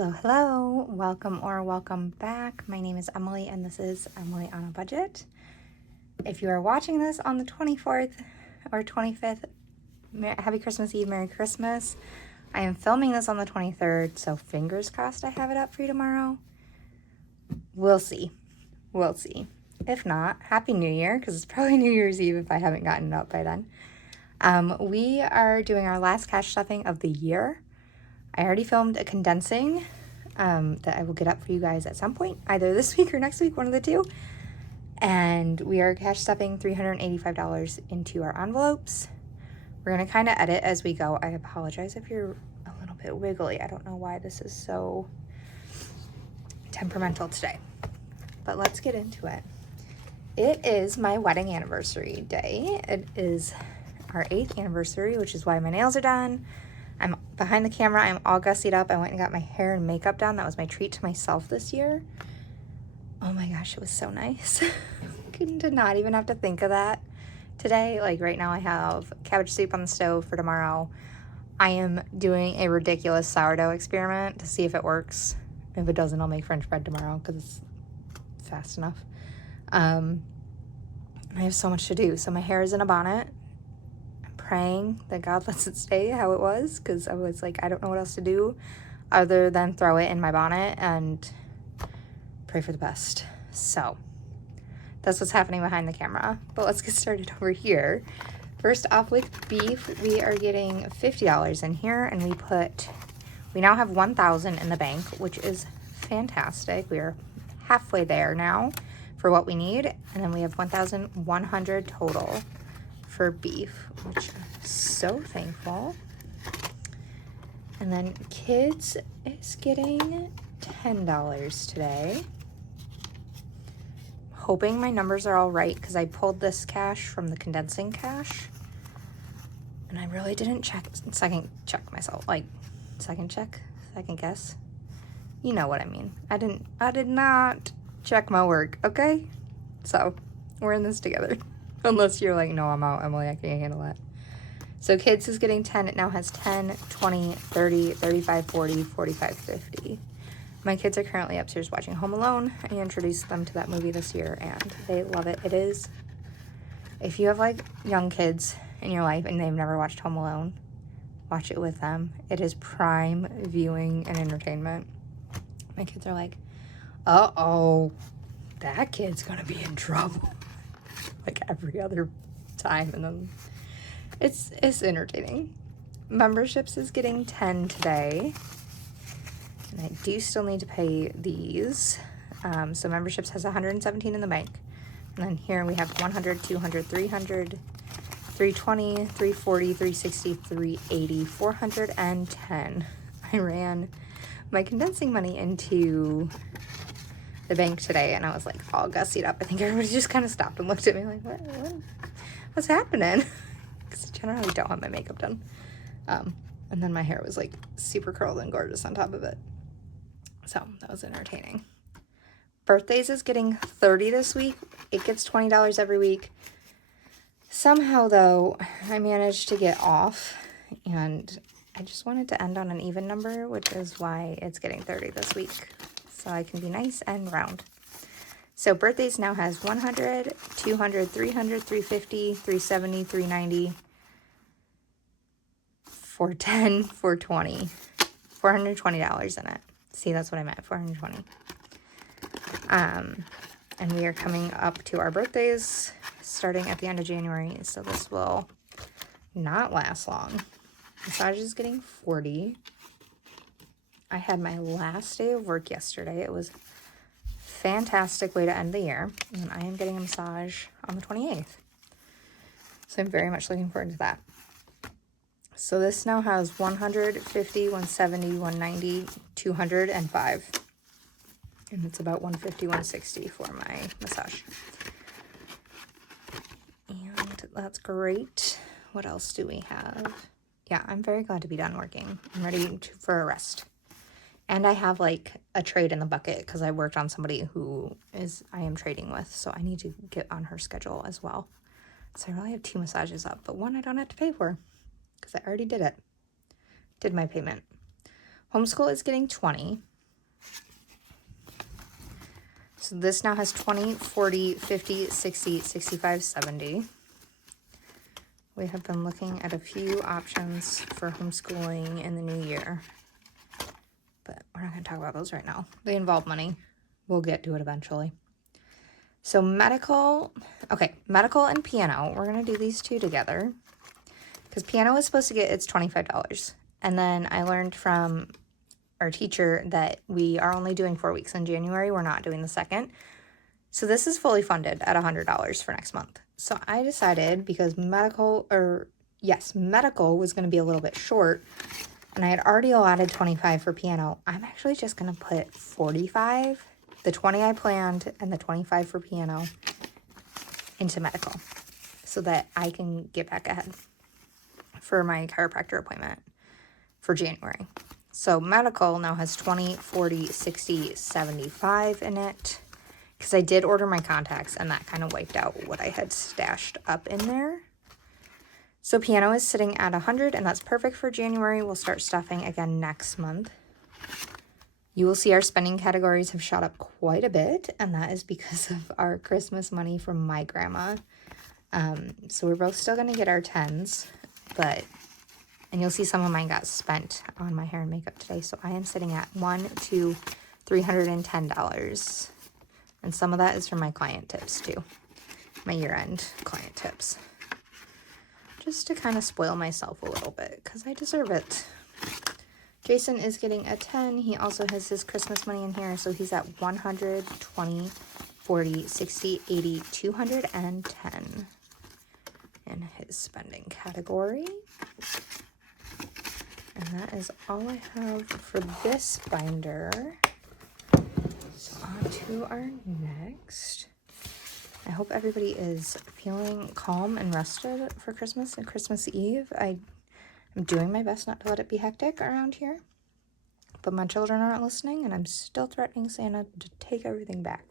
Hello, hello. Welcome or welcome back. My name is Emily and this is Emily on a Budget. If you are watching this on the 24th or 25th, Happy Christmas Eve, Merry Christmas. I am filming this on the 23rd, so fingers crossed I have it up for you tomorrow. We'll see. We'll see. If not, Happy New Year, because it's probably New Year's Eve if I haven't gotten it up by then. We are doing our last cash stuffing of the year. I already filmed a condensing that I will get up for you guys at some point, either this week or next week, one of the two. And we are cash stuffing $385 into our envelopes. We're going to kind of edit as we go. I apologize if you're a little bit wiggly. I don't know why this is so temperamental today. But let's get into it. It is my wedding anniversary day. It is our 8th anniversary, which is why my nails are done. I'm behind the camera. I'm all gussied up. I went and got my hair and makeup done. That was my treat to myself this year. Oh my gosh, it was so nice. Did not even have to think of that today. Like right now I have cabbage soup on the stove for tomorrow. I am doing a ridiculous sourdough experiment to see if it works. If it doesn't, I'll make French bread tomorrow because it's fast enough. I have so much to do. So my hair is in a bonnet. Praying that God lets it stay how it was, because I was like, I don't know what else to do other than throw it in my bonnet and pray for the best. So that's what's happening behind the camera. But let's get started over here. First off with beef, we are getting $50 in here, and we now have 1,000 in the bank, which is fantastic. We are halfway there now for what we need, and then we have 1,100 total for beef, which I'm so thankful. And then kids is getting $10 today. Hoping my numbers are all right because I pulled this cash from the condensing cash and I really didn't second guess. You know what I mean. I did not check my work, okay? So we're in this together. Unless you're like, no, I'm out, Emily, I can't handle that. So kids is getting 10. It now has 10, 20, 30, 35, 40, 45, 50. My kids are currently upstairs watching Home Alone. I introduced them to that movie this year, and they love it. It is, if you have, like, young kids in your life and they've never watched Home Alone, watch it with them. It is prime viewing and entertainment. My kids are like, uh-oh, that kid's gonna be in trouble. Like every other time, and then it's entertaining. Memberships is getting 10 today, and I do still need to pay these. So memberships has 117 in the bank, and then here we have 100, 200, 300, 320, 340, 360, 380, 410. I ran my condensing money into the bank today, and I was like all gussied up. I think everybody just kind of stopped and looked at me like, what's happening? Because I generally don't have my makeup done. And then my hair was like super curled and gorgeous on top of it. So that was entertaining. Birthdays is getting 30 this week. It gets $20 every week. Somehow though, I managed to get off, and I just wanted to end on an even number, which is why it's getting 30 this week. So I can be nice and round. So birthdays now has 100, 200, 300, 350, 370, 390, 410, 420, $420 in it. See, that's what I meant, 420. And we are coming up to our birthdays starting at the end of January. So this will not last long. Massage is getting 40. I had my last day of work yesterday. It was a fantastic way to end the year. And I am getting a massage on the 28th. So I'm very much looking forward to that. So this now has 150, 170, 190, 200, and 5. And it's about 150, 160 for my massage. And that's great. What else do we have? Yeah, I'm very glad to be done working. I'm ready for a rest. And I have like a trade in the bucket because I worked on somebody who I am trading with. So I need to get on her schedule as well. So I really have 2 massages up, but one I don't have to pay for because I already did it. Did my payment. Homeschool is getting 20. So this now has 20, 40, 50, 60, 65, 70. We have been looking at a few options for homeschooling in the new year, but we're not going to talk about those right now. They involve money. We'll get to it eventually. So medical and piano, we're going to do these two together because piano is supposed to get its $25. And then I learned from our teacher that we are only doing 4 weeks in January. We're not doing the second. So this is fully funded at $100 for next month. So I decided, because medical was going to be a little bit short, and I had already allotted 25 for piano, I'm actually just going to put 45, the 20 I planned, and the 25 for piano into medical so that I can get back ahead for my chiropractor appointment for January. So medical now has 20, 40, 60, 75 in it. Because I did order my contacts, and that kind of wiped out what I had stashed up in there. So piano is sitting at 100, and that's perfect for January. We'll start stuffing again next month. You will see our spending categories have shot up quite a bit, and that is because of our Christmas money from my grandma. So we're both still going to get our 10s, and you'll see some of mine got spent on my hair and makeup today. So I am sitting at $310. And some of that is from my client tips too. My year-end client tips. Just to kind of spoil myself a little bit, because I deserve it. Jason is getting a 10. He also has his Christmas money in here, so he's at 100, 20, 40, 60, 80, 210 in his spending category. And that is all I have for this binder. So on to our next. I hope everybody is feeling calm and rested for Christmas and Christmas Eve. I'm doing my best not to let it be hectic around here. But my children aren't listening, and I'm still threatening Santa to take everything back.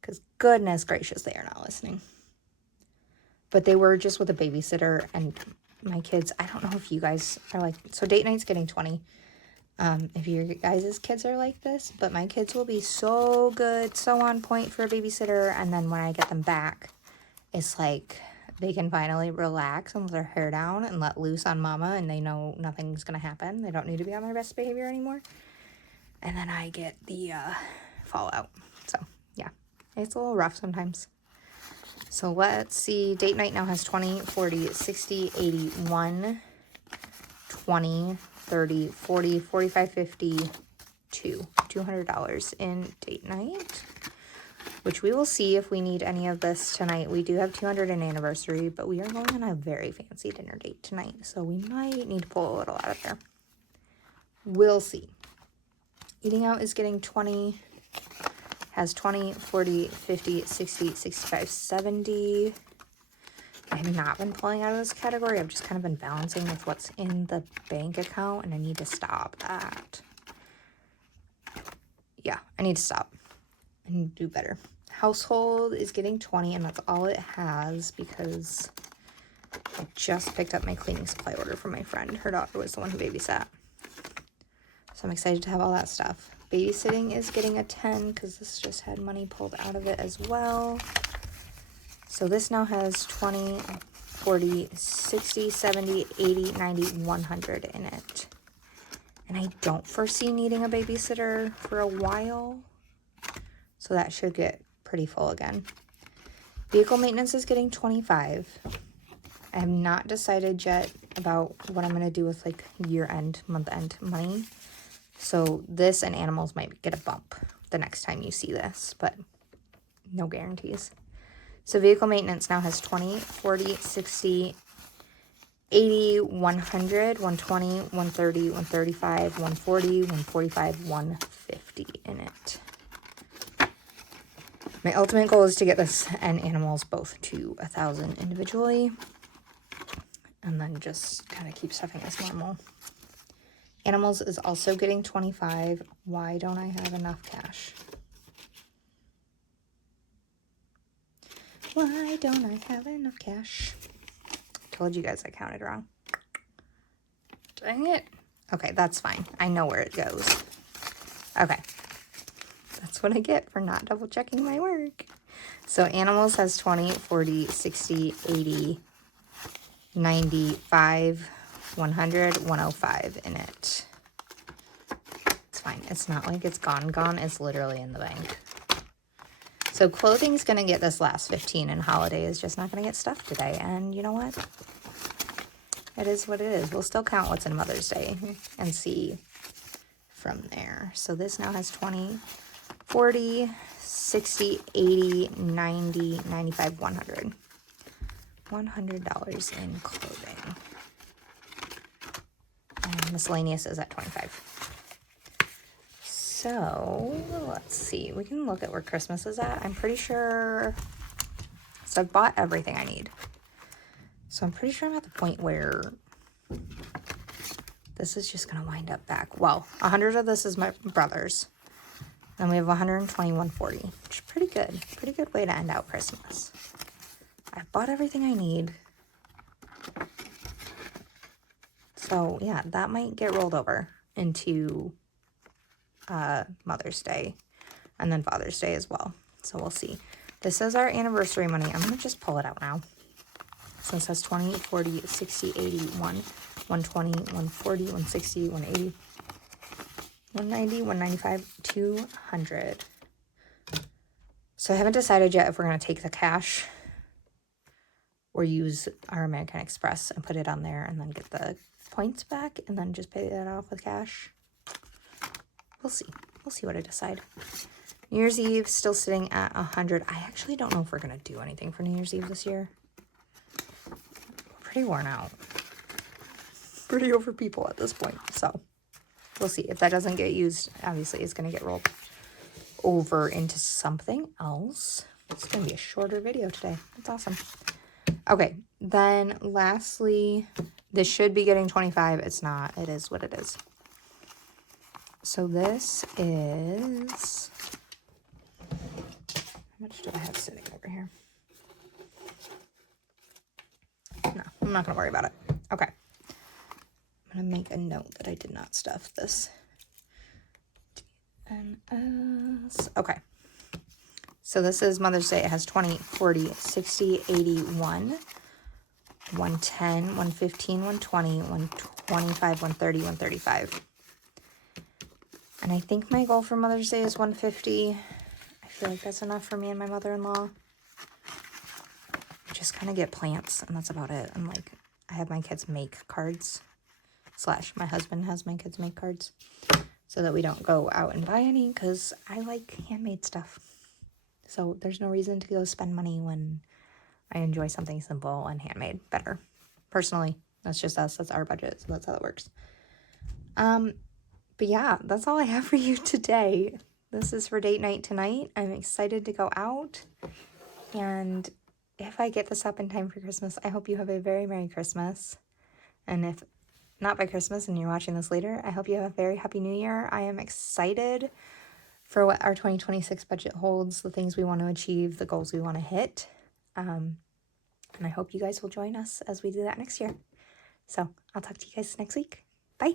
Because goodness gracious, they are not listening. But they were just with a babysitter, and my kids, I don't know if you guys are like, so date night's getting 20. If your guys' kids are like this, but my kids will be so good, so on point for a babysitter, and then when I get them back, it's like they can finally relax and let their hair down and let loose on mama, and they know nothing's gonna happen. They don't need to be on their best behavior anymore. And then I get the fallout. So yeah, it's a little rough sometimes. So let's see, date night now has 20, 40, 60, 81, 20, 30, 40, 45, 50, $200 in date night, which we will see if we need any of this tonight. We do have 200 in anniversary, but we are going on a very fancy dinner date tonight, so we might need to pull a little out of there. We'll see. Eating out is getting 20, has 20, 40, 50, 60, 65, 70. I have not been pulling out of this category. I've just kind of been balancing with what's in the bank account, and I need to stop that. Yeah, I need to stop and do better. Household is getting 20, and that's all it has because I just picked up my cleaning supply order from my friend. Her daughter was the one who babysat. So I'm excited to have all that stuff. Babysitting is getting a 10 because this just had money pulled out of it as well. So this now has 20, 40, 60, 70, 80, 90, 100 in it. And I don't foresee needing a babysitter for a while. So that should get pretty full again. Vehicle maintenance is getting 25. I have not decided yet about what I'm going to do with like year-end, month-end money. So this and animals might get a bump the next time you see this, but no guarantees. So vehicle maintenance now has 20, 40, 60, 80, 100, 120, 130, 135, 140, 145, 150 in it. My ultimate goal is to get this and animals both to 1,000 individually. And then just kind of keep stuffing as normal. Animals is also getting 25. Why don't I have enough cash? Why don't I have enough cash? Told you guys I counted wrong. Dang it. Okay, that's fine. I know where it goes. Okay. That's what I get for not double checking my work. So animals has 20, 40, 60, 80, 95, 100, 105 in it. It's fine. It's not like it's gone. It's literally in the bank. So clothing's going to get this last 15 and holiday is just not going to get stuffed today. And you know what? It is what it is. We'll still count what's in Mother's Day and see from there. So this now has 20, 40, 60, 80, 90, 95, 100. $100 in clothing. And miscellaneous is at 25. So let's see. We can look at where Christmas is at. I'm pretty sure. So I've bought everything I need. So I'm pretty sure I'm at the point where this is just going to wind up back. Well, 100 of this is my brother's. Then we have 120, 140, which is pretty good. Pretty good way to end out Christmas. I've bought everything I need. So yeah, that might get rolled over into Mother's Day and then Father's Day as well. So we'll see. This is our anniversary money. I'm going to just pull it out now. So it says 20, 40, 60, 81, 120, 140, 160, 180, 190, 195, 200. So I haven't decided yet if we're going to take the cash or use our American Express and put it on there and then get the points back and then just pay that off with cash. We'll see. We'll see what I decide. New Year's Eve still sitting at 100. I actually don't know if we're going to do anything for New Year's Eve this year. We're pretty worn out. Pretty over people at this point. So we'll see. If that doesn't get used, obviously it's going to get rolled over into something else. It's going to be a shorter video today. That's awesome. Okay, then lastly, this should be getting 25. It's not. It is what it is. So this is, how much do I have sitting over here? No, I'm not going to worry about it. Okay. I'm going to make a note that I did not stuff this. DNS. Okay. So this is Mother's Day. It has 20, 40, 60, 81, 110, 115, 120, 125, 130, 135. And I think my goal for Mother's Day is 150. I feel like that's enough for me and my mother-in-law. Just kind of get plants, and that's about it. I'm like, I have my kids make cards. / my husband has my kids make cards. So that we don't go out and buy any, because I like handmade stuff. So there's no reason to go spend money when I enjoy something simple and handmade better. Personally, that's just us. That's our budget. So that's how it works. But yeah, that's all I have for you today. This is for date night tonight. I'm excited to go out. And if I get this up in time for Christmas, I hope you have a very Merry Christmas. And if not by Christmas and you're watching this later, I hope you have a very Happy New Year. I am excited for what our 2026 budget holds, the things we want to achieve, the goals we want to hit. And I hope you guys will join us as we do that next year. So I'll talk to you guys next week. Bye.